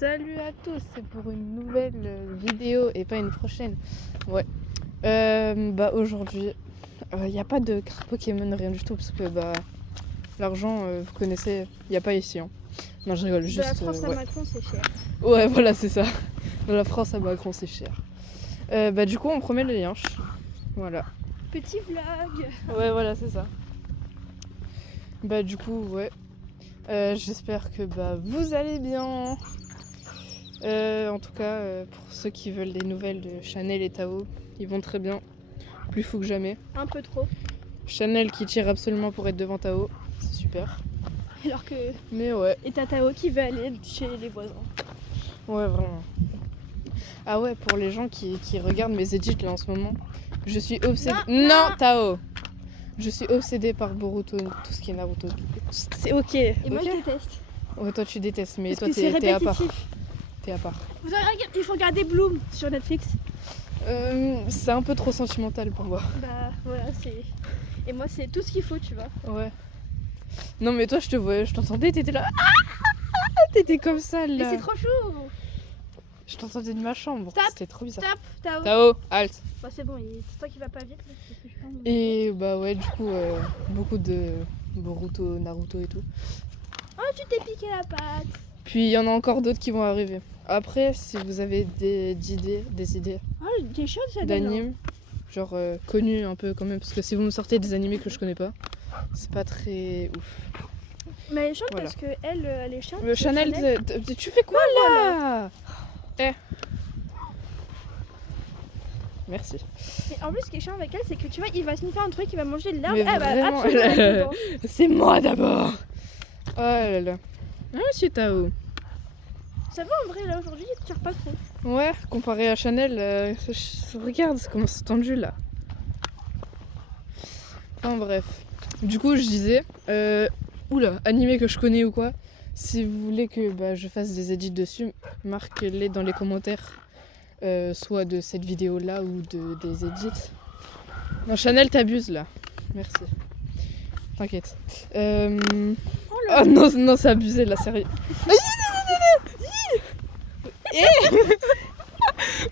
Salut à tous, c'est pour une nouvelle vidéo et pas une prochaine. Ouais. Aujourd'hui, il n'y a pas de carte Pokémon, rien du tout, parce que l'argent, vous connaissez, il n'y a pas ici. Hein. Non, je rigole, De juste. la France à ouais. Macron, c'est cher. Ouais, voilà, c'est ça. De la France à Macron, c'est cher. Du coup, on promet les liens. Voilà. Petit vlog. Ouais, voilà, c'est ça. Du coup, ouais. J'espère que vous allez bien. En tout cas, pour ceux qui veulent des nouvelles de Chanel et Tao, ils vont très bien. Plus fou que jamais. Un peu trop. Chanel qui tire absolument pour être devant Tao, c'est super. Alors que. Mais ouais. Et t'as Tao qui veut aller chez les voisins. Ouais, vraiment. Ah ouais, pour les gens qui regardent mes edits là en ce moment, je suis obsédée. Non, Tao! Je suis obsédée par Boruto, tout ce qui est Naruto. C'est ok. Et moi je déteste. Ouais, toi tu détestes, mais Parce toi que c'est t'es à part. répétitif. T'es à part. Il faut regarder Bloom sur Netflix. C'est un peu trop sentimental pour moi. Bah voilà, c'est. Et moi c'est tout ce qu'il faut, tu vois. Ouais. Non mais toi je te voyais, je t'entendais, t'étais là. T'étais comme ça là. Mais c'est trop chou. Je t'entendais de ma chambre. Stop, C'était trop bizarre. Stop, Tao. Tao, halt. Bah c'est bon, c'est toi qui vas pas vite. Là, parce que je pense. Et ouais, du coup, beaucoup de Boruto, Naruto et tout. Oh, tu t'es piqué la patte. Puis il y en a encore d'autres qui vont arriver. Après, si vous avez des idées Oh, t'es chaud ça d'animes, genre connus un peu quand même, parce que si vous me sortez des animés que je connais pas, c'est pas très ouf. Mais elle est chante Voilà. parce que elle est chante. Chanel, tu fais quoi là? Merci. Et en plus, ce qui est chiant avec elle, c'est que tu vois, il va sniffer un truc, il va manger de l'herbe, Mais elle va vraiment, absolument être dedans. c'est moi d'abord. Oh là là. Ah, monsieur Tao. Ça va en vrai, là aujourd'hui, il tire pas trop. Ouais, comparé à Chanel, regarde comment c'est tendu là. Enfin bref. Du coup, je disais, animé que je connais ou quoi, si vous voulez que je fasse des edits dessus, marquez-les dans les commentaires, soit de cette vidéo là ou des edits. Non, Chanel, t'abuses là. Merci. T'inquiète. Oh non, c'est abusé là, sérieux.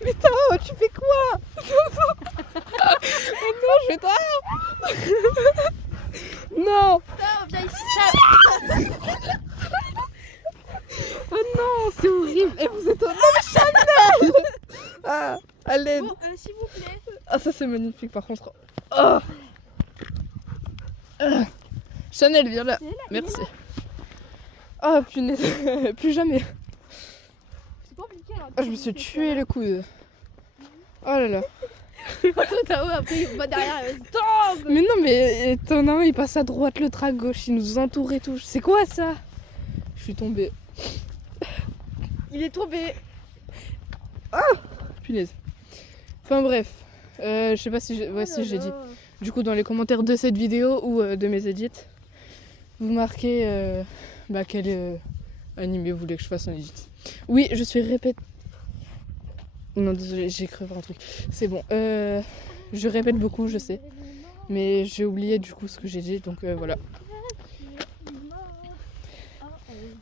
Mais Tao, tu fais quoi? Oh non, je vais Non. Non, viens ici, Oh non, c'est horrible. Et vous êtes au... Non mais Chanel. Ah, à l'aide. Bon, s'il vous plaît. Ah ça c'est magnifique par contre. Oh. Chanel, viens là. Merci. Ah punaise, plus jamais. C'est compliqué là. Ah, je me suis tué le coude. Oh là là. Tao, après, il va derrière, il tombe. Mais non, mais t'en as un, il passe à droite, l'autre à gauche, il nous entoure et tout. C'est quoi ça? Je suis tombée. Il est tombé. Punaise. Enfin bref, je sais pas si j'ai dit. Du coup, dans les commentaires de cette vidéo ou de mes edits, vous marquez quel animé vous voulez que je fasse en edit. Oui, je suis répète. Non, désolé, j'ai cru voir un truc. C'est bon. Je répète beaucoup, je sais. Mais j'ai oublié du coup ce que j'ai dit, donc voilà.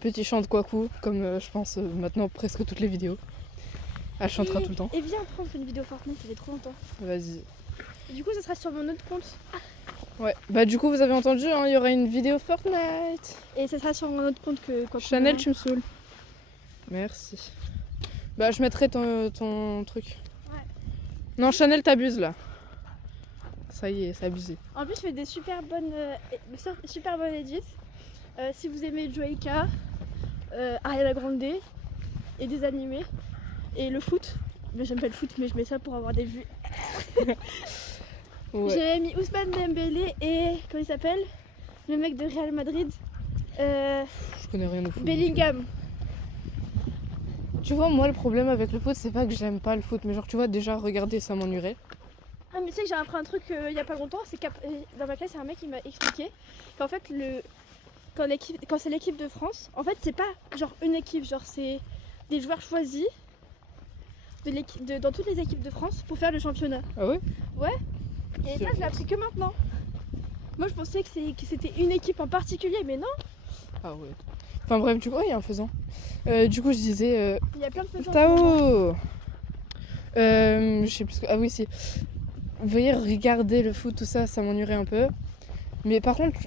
Petit chant de Kwaku, comme je pense maintenant presque toutes les vidéos. Elle chantera tout le temps. Et viens, après, on fait une vidéo Fortnite, ça fait trop longtemps. Vas-y. Et du coup, ça sera sur mon autre compte. Ouais, du coup, vous avez entendu, hein, il y aura une vidéo Fortnite. Et ça sera sur mon autre compte que quand Chanel, tu me saoules. Merci. Je mettrai ton truc. Ouais. Non, Chanel, t'abuses là. Ça y est, c'est abusé. En plus, je fais des super bonnes edits. Si vous aimez Joyka, Ariana Grande et des animés et le foot. Mais j'aime pas le foot, mais je mets ça pour avoir des vues. Ouais. J'ai mis Ousmane Dembélé et comment il s'appelle? Le mec de Real Madrid. Je connais rien au foot. Bellingham. Tu vois, moi, le problème avec le foot, c'est pas que j'aime pas le foot, mais genre, tu vois, déjà, regarder, ça m'ennuierait. Ah, mais tu sais que j'ai appris un truc il y a pas longtemps, c'est que dans ma classe, il y a un mec qui m'a expliqué qu'en fait, quand c'est l'équipe de France, en fait, c'est pas genre une équipe, genre c'est des joueurs choisis dans toutes les équipes de France pour faire le championnat. Ah ouais? Et ça, je l'ai appris que maintenant. Moi, je pensais que c'était une équipe en particulier, mais non. Ah ouais. Enfin bref, du coup, il y a un faisan. Du coup, je disais... Il y a plein de faisans. Tao je sais plus... Ah oui, si. Vous voyez, regarder le foot, tout ça, ça m'ennuierait un peu. Mais par contre,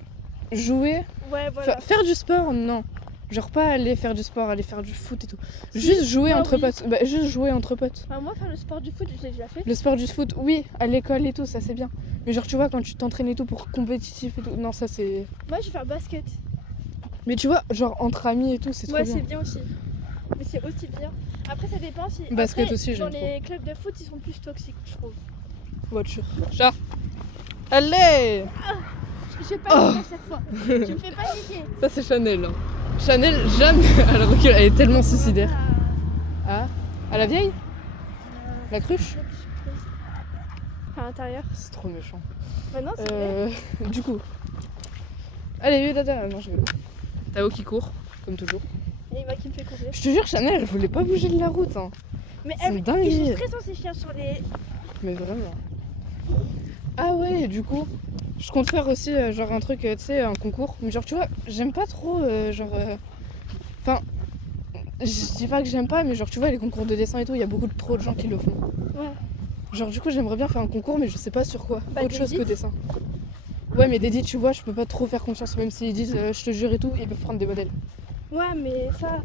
jouer... Ouais, voilà. Faire du sport, non. Genre pas aller faire du sport, aller faire du foot et tout. Juste jouer entre potes. Bah, juste jouer entre potes. Enfin, moi, faire le sport du foot, je l'ai déjà fait. Le sport du foot, oui, à l'école et tout, ça c'est bien. Mais genre, tu vois, quand tu t'entraînes et tout pour compétitif et tout, non, ça c'est... Moi, je vais faire basket. Mais tu vois, genre entre amis et tout, c'est trop Ouais, bien. c'est bien aussi. Mais c'est aussi bien. Après, ça dépend si. Basket Après, aussi, dans j'aime les clubs de foot, ils sont plus toxiques, je trouve. Voiture. Chat. Allez. J'ai pas dit cette fois. Tu me fais pas niquer. Ça c'est Chanel. Hein. Chanel, jamais. Elle recule, elle est tellement suicidaire. Ah, à la vieille. La cruche. À l'intérieur. C'est trop méchant. Bah non, c'est vrai. Du coup. Allez, dada. Non, je vais. Tao qui court, comme toujours. Et moi qui me fait courir. Je te jure, Chanel, elle voulait pas bouger de la route. Hein. Mais C'est ils dingue. sont stressants ces chiens sur les. Mais vraiment. Ah ouais, du coup, je compte faire aussi genre un truc, tu sais, un concours. Mais genre, tu vois, j'aime pas trop, Enfin, je dis pas que j'aime pas, mais genre, tu vois, les concours de dessin et tout, il y a beaucoup trop de gens qui le font. Ouais. Genre, du coup, j'aimerais bien faire un concours, mais je sais pas sur quoi. Bah, Autre chose que d'édite. dessin. Ouais, mais d'edit, tu vois, je peux pas trop faire confiance, même s'ils disent je te jure et tout, ils peuvent prendre des modèles. Ouais, mais ça.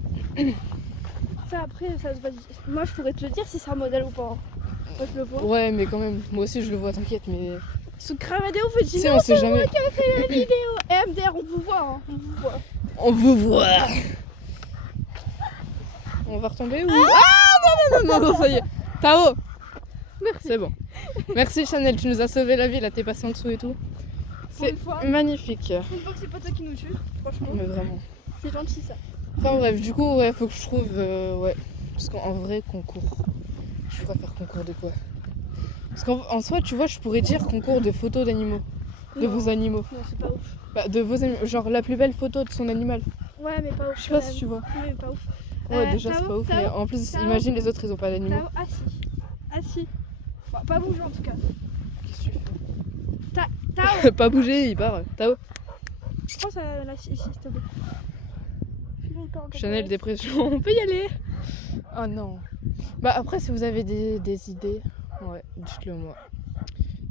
Ça après, ça se va. Moi, je pourrais te le dire si c'est un modèle ou pas. Moi, je le vois. Ouais, mais quand même, moi aussi je le vois, t'inquiète, mais. Sous Cravadéo, vous Tu dites sais, non, on sait jamais. qui a fait la vidéo. Et MDR, on vous voit, hein. On vous voit. On vous voit. On va retomber ou. Ah non, ça y est. Tao. Merci. C'est bon. Merci Chanel, tu nous as sauvé la vie, là t'es passé en dessous et tout. Pour C'est une fois. magnifique. Une fois que c'est pas toi qui nous tue, franchement. Mais vraiment. C'est gentil ça. Enfin bref, du coup, ouais, faut que je trouve. Ouais. Parce qu'en vrai, concours. Je pourrais faire concours de quoi? Parce qu'en soi, tu vois, je pourrais dire concours de photos d'animaux. De Non. vos animaux. Non, c'est pas ouf. Bah, de vos animaux. Genre la plus belle photo de son animal. Ouais, mais pas ouf. Je sais pas si tu vois. Oui, mais pas ouf. Ouais, déjà c'est Tao, pas ouf, mais en plus, Tao, imagine les autres, ils ont pas d'animaux. Tao, assis. Assis. Bon, pas bouger en tout cas. Qu'est-ce que tu Tao, fais? Pas bouger, il part. Tao. je pense à la ici, s'il te plaît. Chanel, dépression, on peut y aller. Oh non. Bah après, si vous avez des idées, ouais, dites-le moi.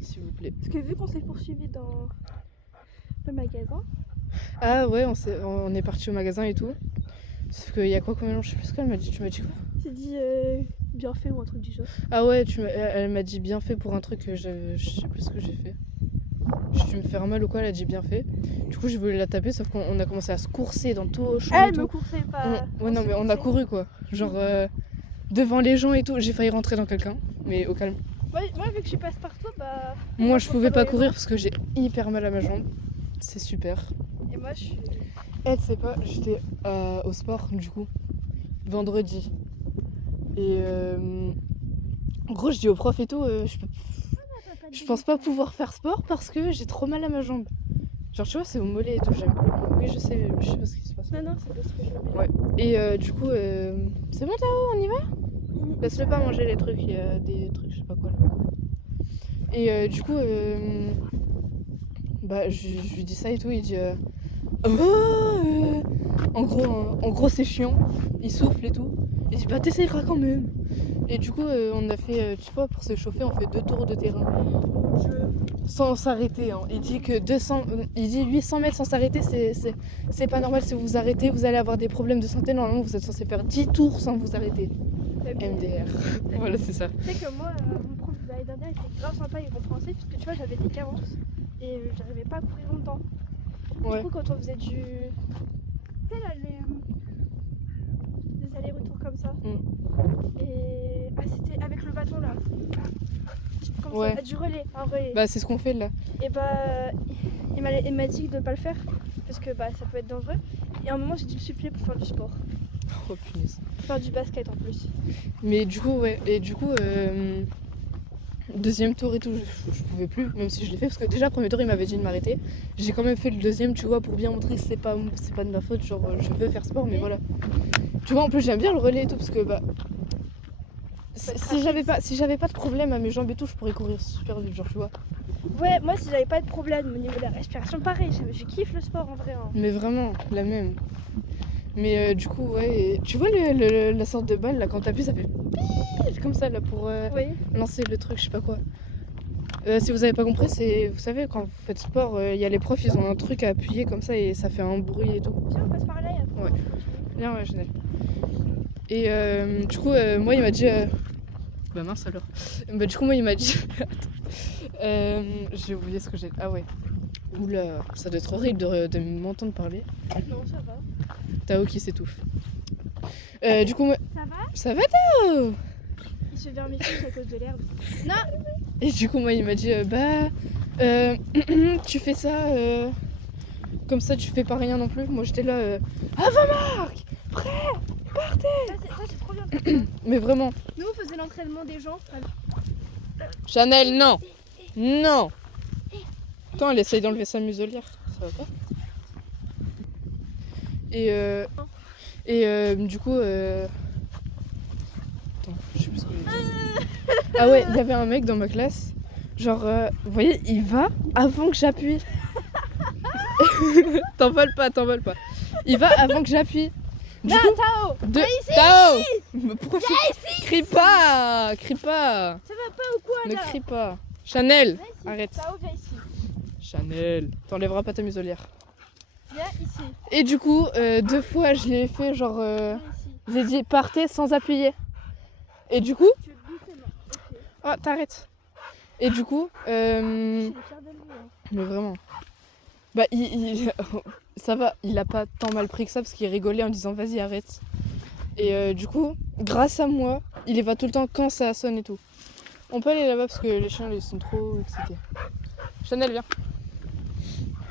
S'il vous plaît. Parce que vu qu'on s'est poursuivi dans le magasin. Ah ouais, on est parti au magasin et tout. Sauf qu'il y a quoi comme mélange? Je sais plus ce qu'elle m'a dit. Tu m'as dit quoi? J'ai dit bien fait ou un truc du genre. Ah ouais, elle m'a dit bien fait pour un truc que je sais plus ce que j'ai fait. J'ai dû me faire mal ou quoi, elle a dit bien fait. Du coup, je voulais la taper, sauf qu'on a commencé à se courser dans tout Auchan et Elle tout. me coursait pas. Ouais, non, mais on a couru quoi. Genre devant les gens et tout. J'ai failli rentrer dans quelqu'un, mais au calme. Moi, vu que je suis passe partout, bah. Moi, je pouvais pas dans les courir parce que j'ai hyper mal à ma jambe. C'est super. gens. Et moi, je suis. Eh, tu sais pas, j'étais au sport du coup, vendredi. Et en gros, je dis au prof et tout, je pense pas pouvoir faire sport parce que j'ai trop mal à ma jambe. Genre, tu vois, c'est au mollet et tout, j'aime. Oui, je sais pas ce qui se passe. Non, c'est parce que je le mets. Ouais. Et du coup, c'est bon, Tao, on y va? Laisse-le pas manger les trucs, il y a des trucs, je sais pas quoi là. Et du coup, bah, je lui dis ça et tout, il dit en gros c'est chiant, il souffle et tout. Il dit bah t'essayeras quand même. Et du coup on a fait, tu vois, pour se chauffer, on fait 2 tours de terrain sans s'arrêter. Hein. Il dit que 800 mètres sans s'arrêter, c'est pas normal. Si vous vous arrêtez, vous allez avoir des problèmes de santé. Normalement vous êtes censé faire 10 tours sans vous arrêter. MDR. Voilà, c'est ça. Tu sais que moi, mon prof de l'année dernière était grave sympa et compréhensif parce que tu vois, j'avais des carences et j'arrivais pas à courir longtemps. Ouais. Du coup, quand on faisait du. Tu sais, là, les allers-retours comme ça. Et. Ah, c'était avec le bâton là. Comme Ouais. ça, du relais, un relais. Bah c'est ce qu'on fait là. Et bah, il m'a dit de pas le faire parce que bah, ça peut être dangereux. Et à un moment, j'ai dû le supplier pour faire du sport. Oh punaise. Pour faire du basket en plus. Mais du coup, ouais. Et du coup, deuxième tour et tout, je pouvais plus, même si je l'ai fait. Parce que déjà, premier tour, il m'avait dit de m'arrêter. J'ai quand même fait le deuxième, tu vois, pour bien montrer que c'est pas de ma faute. Genre, je veux faire sport, mais voilà. Tu vois, en plus, j'aime bien le relais et tout, parce que bah. Si j'avais pas de problème à mes jambes et tout, je pourrais courir super vite, genre, tu vois. Ouais, moi, si j'avais pas de problème au niveau de la respiration, pareil, je kiffe le sport en vrai. Hein. Mais vraiment, la même. Mais du coup, ouais, et tu vois la sorte de balle là, quand t'appuies, ça fait pip comme ça là pour Oui. lancer le truc, je sais pas quoi. Si vous avez pas compris, c'est, vous savez, quand vous faites sport, il y a les profs, ils ont un truc à appuyer comme ça et ça fait un bruit et tout. Tiens, on passe par là et après. Ouais. Bien, ouais, génial. Et du coup, moi, il m'a dit. Bah mince alors. Bah, du coup, moi, il m'a dit. Attends. J'ai oublié ce que j'ai. Ah ouais. Oula, ça doit être horrible de m'entendre parler. Non, ça va. Tao qui s'étouffe. Du coup, moi. Ça va? Ça va, Tao? Il se vermifie à cause de l'herbe. Et du coup, moi, il m'a dit tu fais ça, comme ça, tu fais pas rien non plus. Moi, j'étais là, Marc, prêt, partez. Ça, c'est trop bien comme ça. Mais vraiment, Nous, on faisait l'entraînement des gens. Chanel, non, non. Attends, elle essaye d'enlever sa muselière, ça va pas. Et du coup, attends, je sais plus ce que j'ai dit. Ah ouais, il y avait un mec dans ma classe. Genre, vous voyez, il va avant que j'appuie. T'envoles pas. Il va avant que j'appuie. Du coup, Tao! Tao! Mais pourquoi tu crie pas? Ça va pas ou quoi Ne là? crie pas. Chanel, Viens ici. arrête. Tao, viens ici. Chanel, t'enlèveras pas ta muselière. Viens ici. Et du coup, 2 fois, je l'ai fait genre, Viens ici. j'ai dit partez sans appuyer. Et du coup, Tu veux doucement. Ok. oh t'arrêtes. Et du coup, C'est le pire de nous, hein. mais vraiment. Bah, ça va, il a pas tant mal pris que ça parce qu'il rigolait en disant vas-y arrête. Et du coup, grâce à moi, il y va tout le temps quand ça sonne et tout. On peut aller là-bas parce que les chiens ils sont trop excités. Chanel, viens.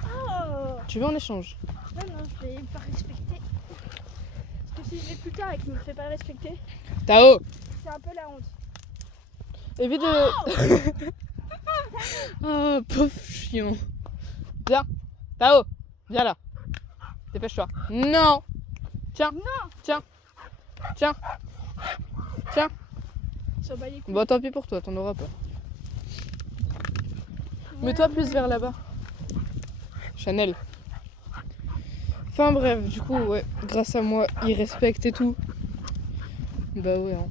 Oh! Tu veux en échange? Non, je vais pas respecter. Parce que si je vais plus tard et qu'il me fait pas respecter, Tao, c'est un peu la honte. évite de. Oh, pauvre chien. Viens, Tao, viens là. Dépêche-toi. Non. Tiens. Sur bas les couilles. Bon, tant pis pour toi, t'en auras pas. Mets-toi plus vers là-bas. Chanel. Enfin bref, du coup, ouais, grâce à moi, il respecte et tout. Bah ouais, hein.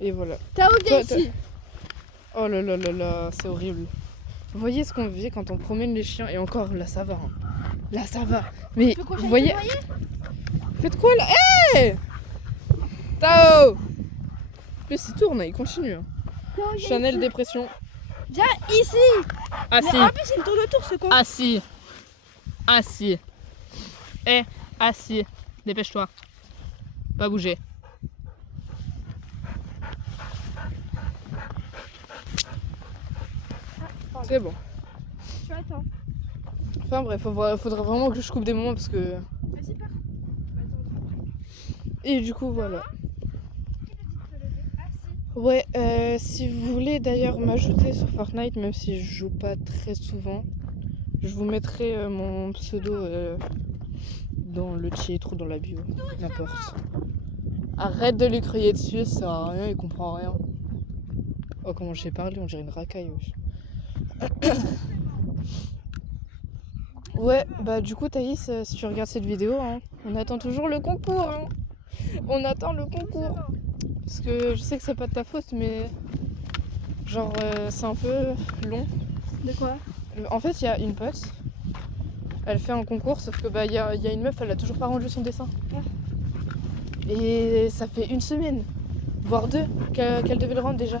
Et voilà. Tao, viens Toi, ici. Oh là là là là, c'est horrible. Vous voyez ce qu'on vit quand on promène les chiens? Et encore, là ça va. Hein. Là ça va. Mais Tu veux qu'on vous j'aille voyez... te noyer? Faites quoi là? Hé Tao! Plus il tourne, il continue. Hein. Tao, viens Chanel ici. dépression. Viens ici. Assis. Mais en plus, il tourne autour ce con. Assis. Assis. Dépêche-toi. Pas bouger. Pardon. C'est bon. Tu attends. Enfin bref, faudrait vraiment que je coupe des moments parce que... Vas-y, pars. Et du coup, voilà. Ouais, si vous voulez d'ailleurs m'ajouter sur Fortnite, même si je joue pas très souvent, je vous mettrai mon pseudo dans le titre ou dans la bio, n'importe. Arrête de lui crier dessus, ça sert à rien, il comprend rien. Oh, comment j'ai parlé, on dirait une racaille, wesh. Ouais, bah du coup Thaïs, si tu regardes cette vidéo, hein, on attend toujours le concours. Hein. On attend le concours. Parce que je sais que c'est pas de ta faute, mais genre c'est un peu long. De quoi? En fait, il y a une pote, elle fait un concours, sauf que bah il y a une meuf, elle a toujours pas rendu son dessin. Et ça fait 1 semaine, voire 2, qu'elle devait le rendre déjà.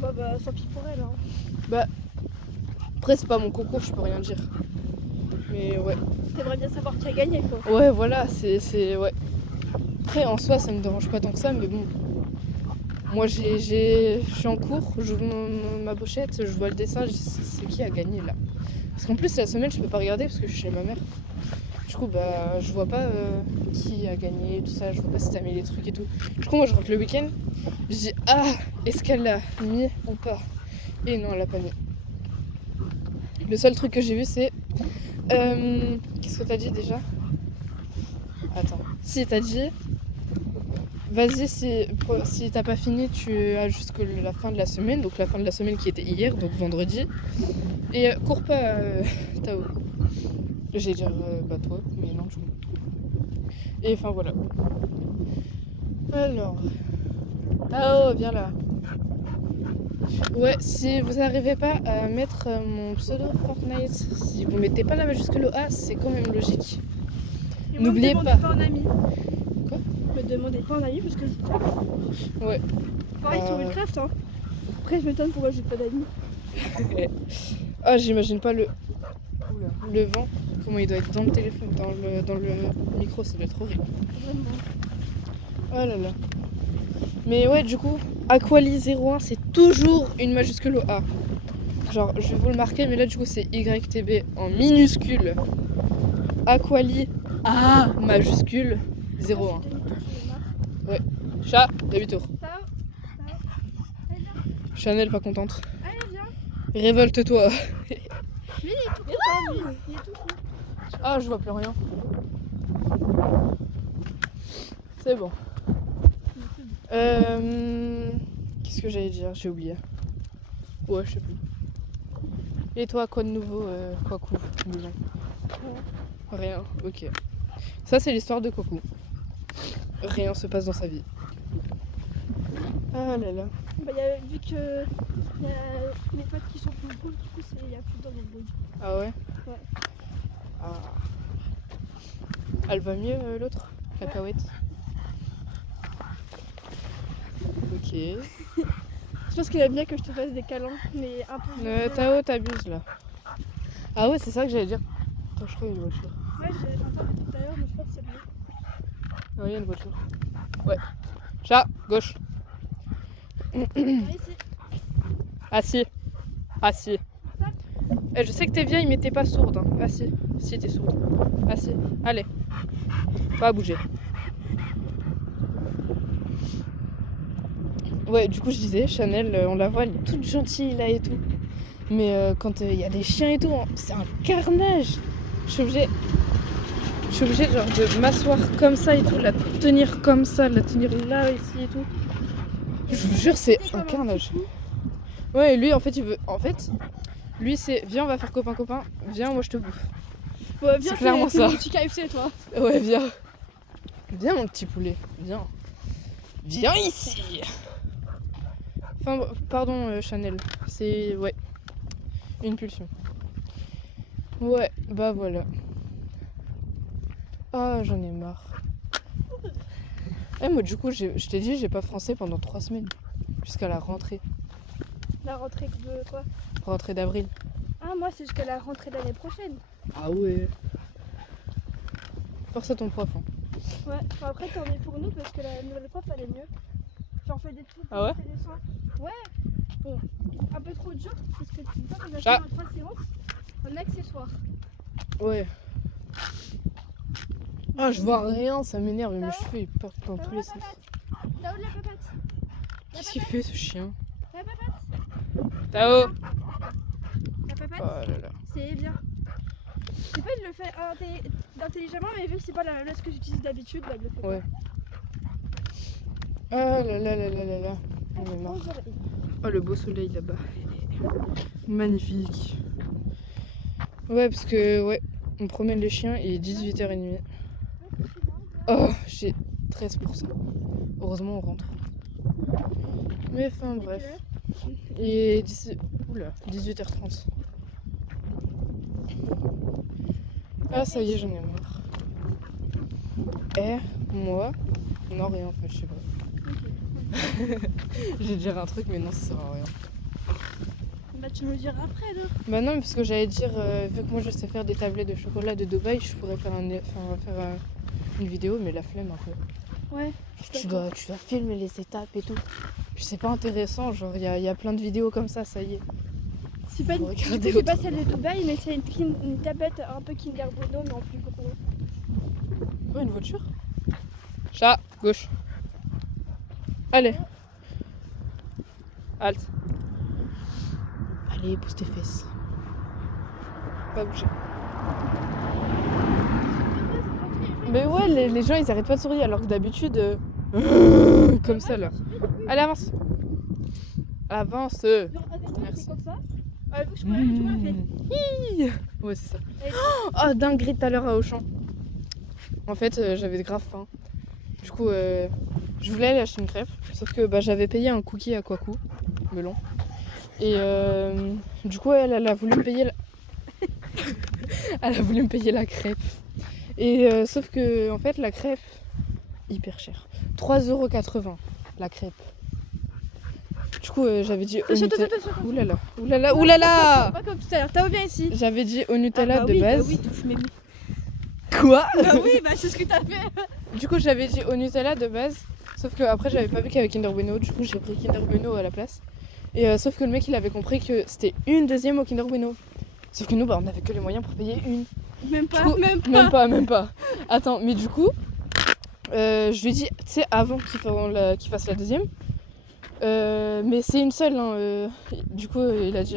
Bah, tant pis pour elle. Hein. Bah, après c'est pas mon concours, je peux rien dire. Mais ouais. T'aimerais bien savoir qui a gagné quoi. Ouais, voilà, c'est ouais. Après, en soi, ça me dérange pas tant que ça, mais bon. Moi, je suis en cours, j'ouvre ma pochette, je vois le dessin, je dis c'est qui a gagné là. Parce qu'en plus, la semaine, je peux pas regarder parce que je suis chez ma mère. Du coup, bah, je vois pas qui a gagné, tout ça, je vois pas si t'as mis les trucs et tout. Du coup, moi, je rentre le week-end, je dis est-ce qu'elle l'a mis ou pas? Et non, elle l'a pas mis. Le seul truc que j'ai vu, c'est. Qu'est-ce que t'as dit déjà? Attends. Si, t'as dit. Vas-y, si t'as pas fini, tu as jusqu'à la fin de la semaine, donc la fin de la semaine qui était hier, donc vendredi. Et cours pas, Tao. J'allais dire bah toi, mais non, je... Et enfin voilà. Alors... Tao, viens là. Ouais, si vous n'arrivez pas à mettre mon pseudo Fortnite, si vous mettez pas la majuscule A, c'est quand même logique. Et N'oubliez moi, me pas. demandez pas en ami. Quoi? Me demandez pas en ami parce que je Ouais. pareil sur Minecraft, hein. Après, je m'étonne pourquoi j'ai pas d'amis. Ah, j'imagine pas le... Oula. Le vent, comment il doit être dans le téléphone, dans le micro, ça doit être horrible. Vraiment. Oh là là. Mais ouais, du coup, Aquali01, c'est toujours une majuscule au A. Genre, je vais vous le marquer, mais là, du coup, c'est YTB en minuscule. Aquali A majuscule 01. Ouais. Chat, demi-tour. Tao, allez viens. Chanel, pas contente. Allez viens. Révolte-toi. Lui, il est tout content, lui. Il est tout content. Ah, je vois plus rien. C'est bon. Qu'est-ce que j'allais dire? J'ai oublié. Ouais, je sais plus. Et toi, quoi de nouveau, Kwaku, disons? Rien, ok. Ça, c'est l'histoire de Kwaku. Rien se passe dans sa vie. Ah là là. Bah, vu que y a mes potes qui sont plus cool, du coup, il y a plus dans le bruit. Ah ouais? Ouais. Ah. Elle va mieux, l'autre? Cacahuète. Ok. Je pense qu'elle aime bien que je te fasse des câlins, mais un peu. Tao, t'abuses là. Ah ouais, c'est ça que j'allais dire. Attends, je crois qu'il y a une voiture. Ouais, j'entends depuis tout à l'heure, mais je crois que c'est mieux. Ah, il y a une voiture. Ouais. Chat, gauche. Ici. Assis. Assis. Eh, je sais que t'es vieille, mais t'es pas sourde. Hein. Assis. Si, t'es sourde. Assis. Allez. Pas à bouger. Ouais, du coup, je disais, Chanel, on la voit, elle est toute gentille là et tout. Mais quand il y a des chiens et tout, hein, c'est un carnage. Je suis obligée genre de m'asseoir comme ça et tout, la tenir comme ça, la tenir là, ici et tout. Je vous jure, c'est un carnage. Ouais, et lui, en fait, il veut... En fait, lui, c'est... Viens, on va faire copain-copain. Viens, moi, je te bouffe. Ouais, viens, c'est clairement ça. Mon petit KFC, toi. Ouais, viens. Viens, mon petit poulet. Viens. Viens ici. Enfin, pardon, Chanel. C'est... Ouais. Une pulsion. Ouais, bah voilà. Ah, j'en ai marre. Eh, moi, du coup, je t'ai dit, j'ai pas français pendant 3 semaines. Jusqu'à la rentrée. La rentrée de quoi? Rentrée d'avril. Ah, moi, c'est jusqu'à la rentrée de l'année prochaine. Ah ouais. Force à ton prof. Hein. Ouais, enfin, après, t'en es pour nous parce que la nouvelle prof, elle est mieux. Genre, on fait des trucs Ah ouais intéressants. Ouais. Bon, un peu trop dur parce que tu vois qu'on a fait Chat. 3 séances en accessoires. Ouais. Ah, je vois rien, ça m'énerve. Mes cheveux, ils partent dans tous les sens. Tao de la papate. Qu'est-ce qu'il fait, ce chien? La papate. Tao. La papate. Oh là là. C'est bien. C'est pas, il le fait intelligemment, mais vu que c'est pas là ce que j'utilise d'habitude, bah, il le fait pas. Ouais. Ah là là là là là là. On est marre. Oh, le beau soleil là-bas. Magnifique. Ouais, parce que, ouais, on promène les chiens et 18h30. Oh, j'ai 13%. Heureusement, on rentre. Mais enfin, bref. Et d'ici... Oula, 18h30. Ah, ça y est, j'en ai marre. Moi... Non, rien en fait, je sais pas. J'ai dire un truc, mais non, ça sert à rien. Bah, tu me le diras après, là. Bah non, parce que j'allais dire, vu que moi je sais faire des tablettes de chocolat de Dubaï, je pourrais faire une vidéo, mais la flemme un peu. Ouais. Tu dois filmer les étapes et tout. Puis c'est pas intéressant, genre il y a plein de vidéos comme ça y est. C'est pas, Faut regarder c'est pas autre. celle de Dubaï, mais c'est une tablette un peu Kinder Bueno, mais en plus gros. Oh, une voiture. Chat, gauche. Allez. Halte. Allez, pousse tes fesses. Pas bouger. Mais ouais, les gens ils arrêtent pas de sourire alors que d'habitude. Comme ça là. Allez, avance. Avance. Genre, avec moi, Merci. c'est comme ça. Ah, faut que je prenne tout le monde fait. Ouais, c'est ça. Elle- Oh, dinguerie tout à l'heure à Auchan. En fait, j'avais grave faim. Du coup, je voulais aller acheter une crêpe. Sauf que j'avais payé un cookie à Kwaku, melon. Et du coup, elle a voulu me payer la... elle a voulu me payer la crêpe. Et sauf que, en fait, la crêpe, hyper chère. 3,80€ la crêpe. Du coup, j'avais dit au Nutella. Oulala, oulala, oulala. Pas comme tout à l'heure, Tao viens ici. J'avais dit au Nutella de oui, base. oui, touche mes Quoi? Bah oui, bah c'est ce que t'as fait. Du coup, j'avais dit au Nutella de base. Sauf que après, j'avais pas vu qu'il y avait Kinder Bueno. Du coup, j'ai pris Kinder Bueno à la place. Et sauf que le mec, il avait compris que c'était une deuxième au Kinder Bueno. Sauf que nous, on avait que les moyens pour payer une. Même pas, Du coup, même pas. Attends, mais du coup, je lui ai dit, tu sais, avant qu'il fasse la deuxième. Mais c'est une seule. Hein, du coup, il a dit,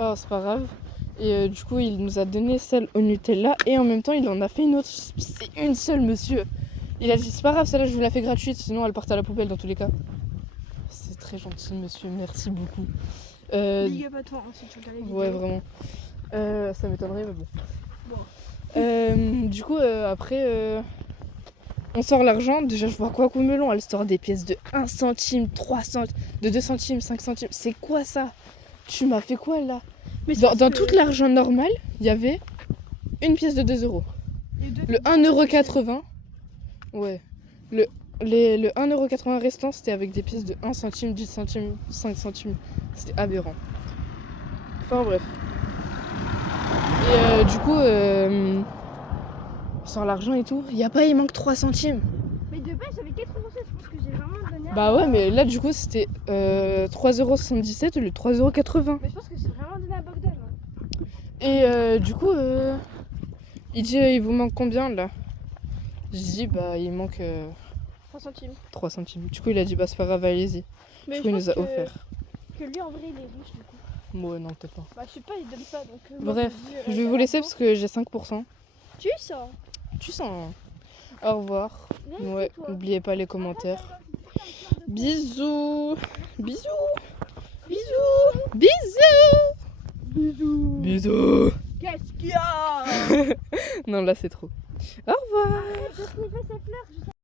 oh, c'est pas grave. Et du coup, il nous a donné celle au Nutella. Et en même temps, il en a fait une autre. C'est une seule, monsieur. Il a dit, c'est pas grave, celle-là, je vous la fais gratuite. Sinon, elle part à la poubelle dans tous les cas. C'est très gentil, monsieur. Merci beaucoup. Big up à toi hein, si tu regardes les vidéos. Ouais, vraiment. Ça m'étonnerait, mais bon. Bon. Du coup, après, on sort l'argent. Déjà, je vois quoi comme melon. Elle sort des pièces de 1 centime, 3 centimes, de 2 centimes, 5 centimes. C'est quoi ça? Tu m'as fait quoi là? Mais c'est Dans parce que tout l'argent normal, il y avait une pièce de 2€. les deux- Le 1,80€. Ouais. Le 1,80€ restant, c'était avec des pièces de 1 centime, 10 centimes, 5 centimes. C'était aberrant. Enfin bref. Et du coup, sans l'argent et tout, il manque 3 centimes. Mais de base j'avais 4 euros, je pense que j'ai vraiment donné. Bah ouais, mais là du coup c'était 3,77€ au lieu de 3,80€. Mais je pense que j'ai vraiment donné à Bogdan. Hein. Et du coup, il dit il vous manque combien là? Je dis il manque 3 centimes. 3 centimes. Du coup il a dit c'est pas grave, allez-y. Mais Du coup il nous a offert. Que lui en vrai il est riche du coup. Ouais, non, peut-être pas. Bah je sais pas, il donne pas donc. Moi, Bref, me dis, je vais vous laisser parce que j'ai 5%. Tu sens. Tu sens. Hein. Au revoir. Viens ici, Ouais, toi. n'oubliez pas les commentaires. Bisous. Bisous. Bisous. Bisous. Bisous. Bisous. Qu'est-ce qu'il y a? Non, là c'est trop. Au revoir. Arrête de sniffer ces fleurs.